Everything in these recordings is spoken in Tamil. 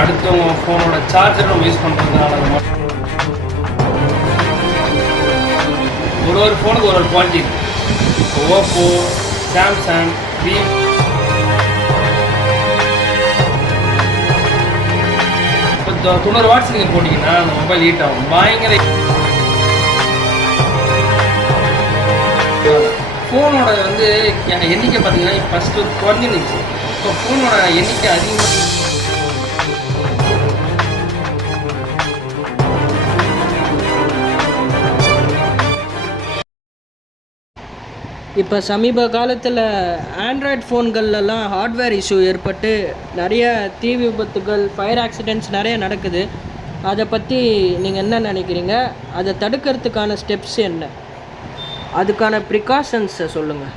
அடுத்தவங்க ஃபோனோட சார்ஜர் நம்ம யூஸ் பண்ணுறதுனால ஒரு ஃபோனுக்கு ஒரு குவாலிட்டி இருக்குது. இப்போ ஓப்போ, சாம்சங், இப்போ 90 வாட்ஸ் நீங்கள் போட்டிங்கன்னா அந்த மொபைல் ஹீட் ஆகும். பயங்கர ஃபோனோட எண்ணிக்கை பார்த்தீங்கன்னா ஃபஸ்ட்டு குறைஞ்சிருந்துச்சு. இப்போ ஃபோனோட எண்ணிக்கை அதிகமாக. இப்போ சமீப காலத்தில் ஆண்ட்ராய்ட் ஃபோன்கள்லாம் ஹார்ட்வேர் இஷ்யூ ஏற்பட்டு நிறைய தீ விபத்துகள், ஃபயர் ஆக்சிடெண்ட்ஸ் நிறைய நடக்குது. அதை பற்றி நீங்கள் என்ன நினைக்கிறீங்க? அதை தடுக்கிறதுக்கான ஸ்டெப்ஸ் என்ன? அதுக்கான ப்ரிகாஷன்ஸை சொல்லுங்கள்.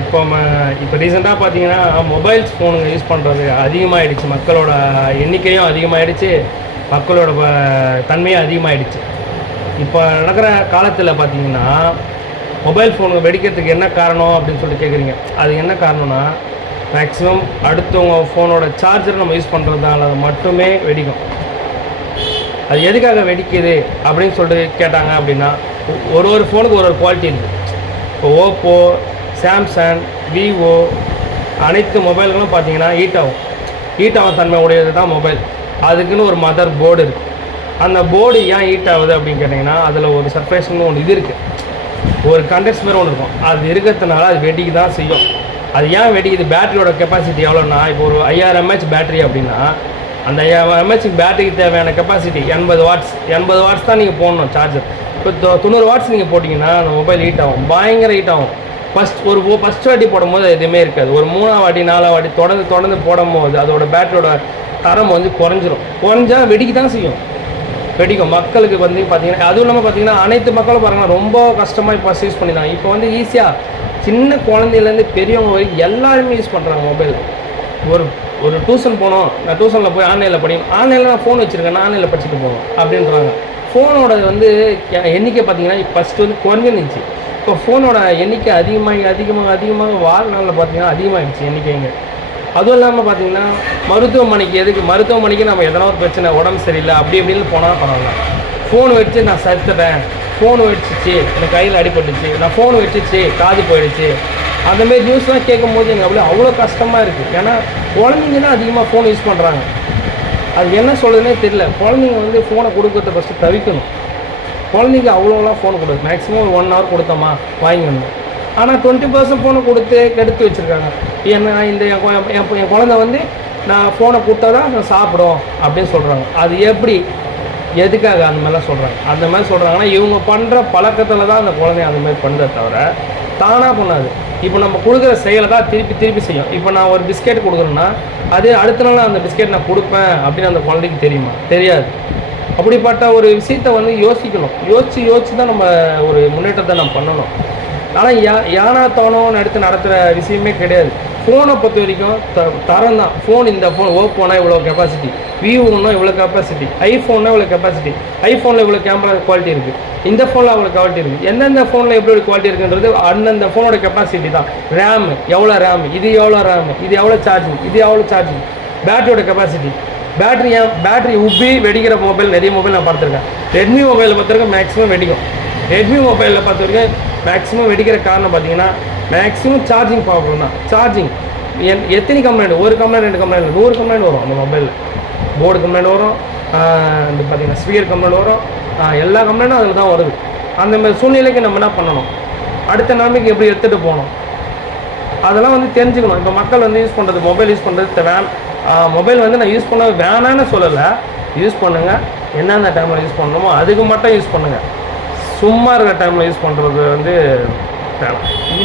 இப்போ ரீசெண்டாக பார்த்தீங்கன்னா மொபைல்ஸ் ஃபோனுங்க யூஸ் பண்ணுறது அதிகமாகிடுச்சு. மக்களோட எண்ணிக்கையும் அதிகமாகிடுச்சு, மக்களோட தன்மையும் அதிகமாகிடுச்சு. இப்போ நடக்கிற காலத்தில் பார்த்தீங்கன்னா மொபைல் ஃபோனுக்கு வெடிக்கிறதுக்கு என்ன காரணம் அப்படின்னு சொல்லிட்டு கேட்குறீங்க. அது என்ன காரணம்னா, மேக்ஸிமம் அடுத்தவங்க ஃபோனோட சார்ஜர் நம்ம யூஸ் பண்ணுறதுனால அது மட்டுமே வெடிக்கும். அது எதுக்காக வெடிக்குது அப்படின்னு சொல்லிட்டு கேட்டாங்க அப்படின்னா, ஒரு ஃபோனுக்கு ஒரு குவாலிட்டி இருக்குது. இப்போ ஓப்போ, சாம்சங், விவோ அனைத்து மொபைல்களும் பார்த்தீங்கன்னா ஹீட் ஆகும் தன்மை உடையது தான் மொபைல். அதுக்குன்னு ஒரு மதர் போர்டு இருக்குது. அந்த போர்டு ஏன் ஹீட் ஆகுது அப்படின்னு கேட்டிங்கன்னா, அதில் ஒரு சர்ஃபேஸ்னு ஒன்று இது இருக்குது, ஒரு கண்டென்ஸ் மாதிரி ஒன்று இருக்கும். அது இருக்கிறதுனால அது வெடிக்க தான் செய்யும். அது ஏன் வெடிக்குது? பேட்டரியோட கெப்பாசிட்டி எவ்வளோன்னா, இப்போ ஒரு 5000 mAh பேட்டரி அப்படின்னா அந்த 5000 mAh பேட்டரிக்கு தேவையான கெப்பாசிட்டி 80 வாட்ஸ் தான் நீங்கள் போடணும் சார்ஜர். இப்போ 90 வாட்ஸ் நீங்கள் போட்டிங்கன்னா அந்த மொபைல் ஹீட் ஆகும், பயங்கர ஹீட் ஆகும். ஃபஸ்ட் வாட்டி போடும்போது எதுவுமே இருக்காது. ஒரு 3ஆம் வாட்டி 4ஆம் வாட்டி தொடர்ந்து போடும்போது அதோட பேட்டரியோட தரம் குறைஞ்சா வெடிக்க தான் செய்யும், வெடிக்கும். மக்களுக்கு பார்த்தீங்கன்னா, அதுவும் இல்லாமல் பார்த்தீங்கன்னா அனைத்து மக்களும் பாருங்கள் ரொம்ப கஷ்டமாக இப்போ யூஸ் பண்ணிடுறாங்க. இப்போ ஈஸியாக சின்ன குழந்தையிலேருந்து பெரியவங்க வரைக்கும் எல்லாருமே யூஸ் பண்ணுறாங்க மொபைல். ஒரு டியூஷன் போனோம், நான் டியூஷனில் போய் ஆன்லைனில் படிக்கணும், ஆன்லைனில் நான் ஃபோன் வச்சுருக்கேன், நான் ஆன்லைனில் படிச்சுட்டு போகணும் அப்படின்றாங்க. ஃபோனோட எண்ணிக்கை பார்த்தீங்கன்னா ஃபஸ்ட்டு குறைஞ்சிருந்துச்சு. இப்போ ஃபோனோட எண்ணிக்கை அதிகமாக வாழ்நாளில் பார்த்தீங்கன்னா அதிகமாகிடுச்சு எண்ணிக்கைங்க. அதுவும் இல்லாமல் பார்த்தீங்கன்னா மருத்துவமனைக்கு நம்ம எதனா ஒரு பிரச்சனை, உடம்பு சரியில்லை அப்படி இப்படின்னு போனால் பரவாயில்ல. ஃபோன் வச்சு நான் சத்துட்டேன், ஃபோன் வச்சிச்சு எனக்கு கையில் அடிபட்டுச்சு, நான் ஃபோன் வச்சிச்சு காது போயிடுச்சு, அந்தமாரி நியூஸ்லாம் கேட்கும் போது எங்களுக்கு அவ்வளோ கஷ்டமாக இருக்குது. ஏன்னா குழந்தைங்க தான் அதிகமாக ஃபோன் யூஸ் பண்ணுறாங்க. அது என்ன சொல்கிறதுனே தெரியல. குழந்தைங்க ஃபோனை கொடுக்கறத ஃபஸ்ட்டு தவிர்க்கணும். குழந்தைங்க அவ்வளோலாம் ஃபோன் கொடுக்குது, மேக்ஸிமம் ஒரு 1 hour கொடுத்தோமா வாங்கிக்கணும். ஆனால் 20% ஃபோனை கொடுத்து கெடுத்து வச்சுருக்காங்க. ஏன்னா என் குழந்தை நான் ஃபோனை கொடுத்தா தான் நான் சாப்பிடும் அப்படின்னு சொல்கிறாங்க. அது எப்படி, எதுக்காக அந்த மாதிரிலாம் சொல்கிறாங்க? அந்த மாதிரி சொல்கிறாங்கன்னா இவங்க பண்ணுற பழக்கத்தில் தான் அந்த குழந்தைய அந்த மாதிரி பண்ணுறத தவிர தானாக பண்ணாது. இப்போ நம்ம கொடுக்குற செயலை தான் திருப்பி செய்யும். இப்போ நான் ஒரு பிஸ்கெட் கொடுக்குறேன்னா அது அடுத்த நாள் அந்த பிஸ்கெட் நான் கொடுப்பேன் அப்படின்னு அந்த குழந்தைக்கு தெரியுமா? தெரியாது. அப்படிப்பட்ட ஒரு விஷயத்தை யோசிக்கணும். யோசித்து தான் நம்ம ஒரு முன்னேற்றத்தை நம்ம பண்ணணும். ஆனால் யானாத்தோனோன்னு எடுத்து நடத்துகிற விஷயமே கிடையாது. ஃபோனை பொறுத்த வரைக்கும் தரம் தான். இந்த ஃபோன் ஓப்போனா இவ்வளோ கெப்பாசிட்டி, விவோன்னா இவ்வளோ கெப்பாசிட்டி, ஐஃபோன்னா இவ்வளோ கெப்பாசிட்டி, ஐஃபோனில் இவ்வளோ கேமரா குவாலிட்டி இருக்குது, இந்த ஃபோனில் அவ்வளோ குவாலிட்டி இருக்குது. எந்தெந்த ஃபோனில் எப்படி குவாலிட்டி இருக்குன்றது அந்தந்த ஃபோனோட கெப்பாசிட்டி தான். ரேமு எவ்வளோ ரேமு, இது எவ்வளோ ரேமு, இது எவ்வளோ சார்ஜிங், பேட்டரியோட கெப்பாசிட்டி. பேட்டரி உப்பி வெடிக்கிற மொபைல் நிறைய மொபைல் நான் பார்த்துருக்கேன். ரெட்மி மொபைலில் பார்த்துருக்கேன் மேக்ஸிமம் வெடிக்கும். ரெட்மி மொபைலில் பார்த்த வரைக்கும் மேக்ஸிமம் வெடிக்கிற காரணம் பார்த்தீங்கன்னா மேக்ஸிமம் சார்ஜிங் ப்ராப்ளம் தான். சார்ஜிங் எத்தனை கம்ப்ளைண்ட், 1 கம்ப்ளைண்ட் 2 கம்ப்ளைண்ட் 100 கம்ப்ளைண்ட் வரும் அந்த மொபைலில். போர்டு கம்ப்ளைண்ட் வரும், பார்த்தீங்கன்னா ஸ்பீக்கர் கம்ப்ளைண்ட் வரும், எல்லா கம்ப்ளைண்ட்டும் அதில் தான் வருது. அந்த மாதிரி சூழ்நிலைக்கு நம்ம என்ன பண்ணணும், அடுத்த நிலைமைக்கு எப்படி எடுத்துகிட்டு போகணும், அதெல்லாம் தெரிஞ்சுக்கணும். இப்போ மக்கள் யூஸ் பண்ணுறது, மொபைல் யூஸ் பண்ணுறது மொபைல் நான் யூஸ் பண்ண வேணான்னு சொல்லலை, யூஸ் பண்ணுங்கள். என்னென்ன டைமில் யூஸ் பண்ணணுமோ அதுக்கு மட்டும் யூஸ் பண்ணுங்கள். சும்மா இருக்கிற டைமில் யூஸ் பண்ணுறது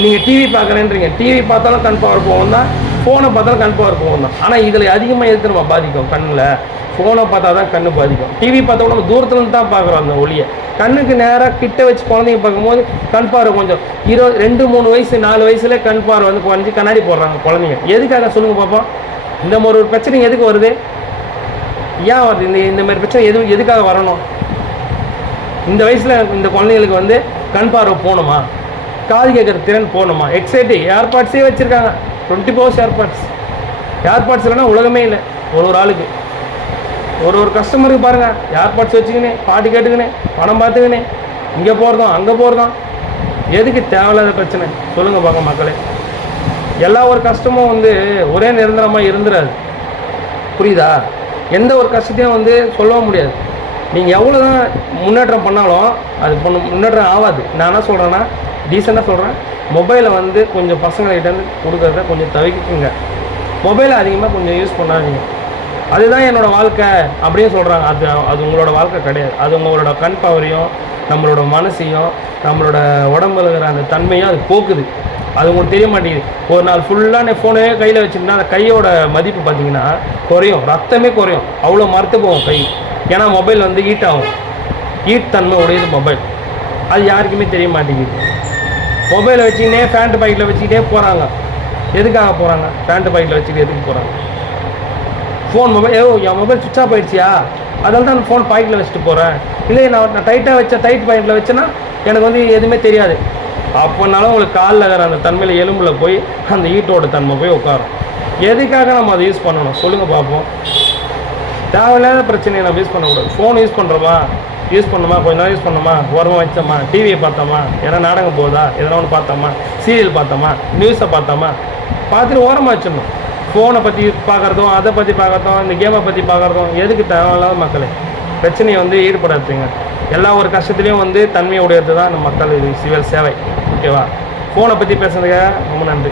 நீங்கள் டிவி பார்க்குறேன்றீங்க, டிவி பார்த்தாலும் கண் பவர் போகும் தான், ஃபோனை பார்த்தாலும் கண் பவர் போகும் தான். ஆனால் இதில் அதிகமாக எதுக்கு நம்ம பாதிக்கும் கண்ணில்? ஃபோனை பார்த்தா தான் கண்ணு பாதிக்கும். டிவி பார்த்தா கூட நம்ம தூரத்துலேருந்து தான் பார்க்குறோம் அந்த ஒளியை. கண்ணுக்கு நேராக கிட்ட வச்சு குழந்தைங்க பார்க்கும்போது கண் பார்வை கொஞ்சம் 2, 3 வயசு 4 வயசுல கண் பார்வை குறைஞ்சி கண்ணாடி போடுறாங்க குழந்தைங்க. எதுக்காக சொல்லுங்கள் பார்ப்போம்? இந்த மாதிரி ஒரு பிரச்சனை எதுக்கு வருது? ஏன் வருது இந்த மாதிரி பிரச்சனை? எதுக்காக வரணும்? இந்த வயசில் இந்த குழந்தைங்களுக்கு கண் பார்வை போகணுமா, காது கேட்குற திறன் போகணுமா? எக்ஸைட்டி ஏர்பாட்ஸே வச்சுருக்காங்க, 20 hours ஏர்பாட்ஸ். ஏர்பாட்ஸ் இல்லைன்னா உலகமே இல்லை. ஒரு ஆளுக்கு ஒரு கஸ்டமருக்கு பாருங்கள், ஏர்பாட்ஸ் வச்சுக்கினே பாட்டு கேட்டுக்கினே படம் பார்த்துக்கினே இங்கே போகிறதும் அங்கே போகிறதும். எதுக்கு தேவையில்லாத பிரச்சனை சொல்லுங்கள் பார்க்க மக்களே. எல்லா ஒரு கஷ்டமும் வந்து ஒரே நிரந்தரமாக இருந்துடாது, புரியுதா? எந்த ஒரு கஷ்டத்தையும் வந்து சொல்லவும் முடியாது. நீங்கள் எவ்வளோ தான் முன்னேற்றம் பண்ணாலும் அது முன்னேற்றம் ஆகாது. நான் என்ன சொல்கிறேன்னா, டீசெண்டாக சொல்கிறேன், மொபைலை வந்து கொஞ்சம் பசங்கள்கிட்டேருந்து கொடுக்குறத கொஞ்சம் தவிர்க்குங்க. மொபைலை அதிகமாக கொஞ்சம் யூஸ் பண்ணாதீங்க. அதுதான் என்னோடய வாழ்க்கை அப்படின்னு சொல்கிறாங்க. அது உங்களோட வாழ்க்கை கிடையாது. அது உங்களோட கண் பவரையும் நம்மளோட மனசையும் நம்மளோட உடம்புல இருக்கிற அந்த தன்மையும் அது போக்குது. அது உங்களுக்கு தெரிய மாட்டேங்குது. ஒரு நாள் ஃபுல்லாக நீ ஃபோனே கையில் வச்சுருந்தா அந்த கையோட மதிப்பு பார்த்தீங்கன்னா குறையும், ரத்தமே குறையும், அவ்வளோ மறுத்து போகும் கை. ஏன்னா மொபைல் வந்து ஹீட் ஆகும், ஹீட் தன்மை உடையது மொபைல். அது யாருக்குமே தெரிய மாட்டேங்குது. மொபைலை வச்சுக்கினே பேண்ட் பாக்கெட்டில் வச்சுக்கிட்டே போகிறாங்க. எதுக்காக போகிறாங்க? பேண்ட் பாக்கெட்டில் வச்சுக்கிட்டு எதுக்கு போகிறாங்க? ஃபோன் மொபைல் என் மொபைல் சுவிட்ச் ஆஃப் ஆகிடுச்சியா, அதனால தான் ஃபோன் பாக்கெட்டில் வச்சுட்டு போகிறேன். இல்லை நான் டைட்டாக வச்ச டைட் பாக்கெட்டில் வச்சேன்னா எனக்கு வந்து எதுவுமே தெரியாது. அப்போனாலும் உங்களுக்கு காலில் இருக்கிற அந்த தன்மையில் எலும்பில் போய் அந்த ஹீட்டோட தன்மை போய் உட்காரும். எதுக்காக நம்ம அதை யூஸ் பண்ணணும் சொல்லுங்கள் பார்ப்போம். தேவையில்லாத பிரச்சனையை நம்ம யூஸ் பண்ணக்கூடாது. ஃபோன் யூஸ் பண்ணுறோமா, யூஸ் பண்ணோமா, கொஞ்ச நேரம் யூஸ் பண்ணோமா, ஓரமாக வச்சோமா, டிவியை பார்த்தோமா, ஏன்னா நாடகம் போதா, எதனா ஒன்று பார்த்தோமா, சீரியல் பார்த்தோமா, நியூஸை பார்த்தோமா, பார்த்துட்டு ஓரமாக வச்சிடணும். ஃபோனை பற்றி பார்க்குறதும், அதை பற்றி பார்க்குறதும், இந்த கேமை பற்றி பார்க்குறதும் எதுக்கு தேவையில்லாத மக்களே பிரச்சனையை வந்து ஈடுபடுத்துங்க. எல்லா ஒரு கஷ்டத்துலேயும் வந்து தன்மையை உடையது தான் நம்ம மக்கள் இது சிவில் சேவை. ஓகேவா? ஃபோனை பற்றி பேசுறதுக்காக ரொம்ப நன்றி.